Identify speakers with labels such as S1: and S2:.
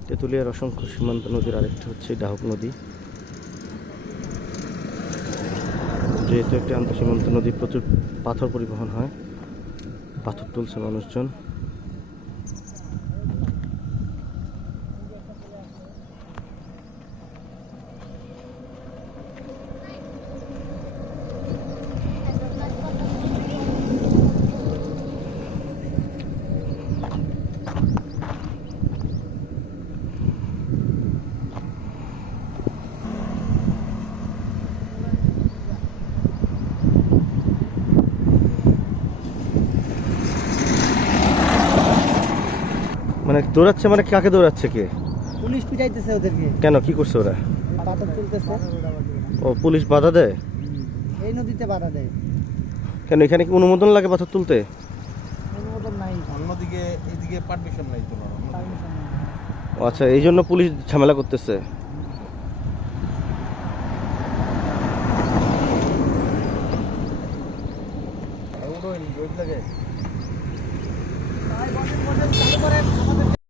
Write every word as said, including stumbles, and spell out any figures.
S1: তেঁতুলিয়ার অসংখ্য সীমান্ত নদীর আরেকটি হচ্ছে ডাহুক নদী। যেহেতু একটি আন্তঃসীমান্ত নদী, প্রচুর পাথর পরিবহন হয়, পাথর তুলছে মানুষজন। মানে দৌড়াচ্ছে, মানে কাকে দৌড়াচ্ছে? কে?
S2: পুলিশ পিটাইতেছে ওদেরকে।
S1: কেন, কি করছে ওরা?
S2: পাথর তুলতেছে।
S1: ও, পুলিশ বাধা দেয়?
S2: এই নদীতে বাধা দেয়।
S1: কেন, এখানে কি অনুমোদন লাগে পাথর তুলতে?
S2: অনুমোদন নাই,
S3: অন্যদিকে এইদিকে পারমিশন নাই তো।
S2: পারমিশন নাই।
S1: ও আচ্ছা, এই জন্য পুলিশ ঝামেলা করতেছে।
S3: ওই লাগে
S2: ভাই বসেন বসেন, চালু করেন।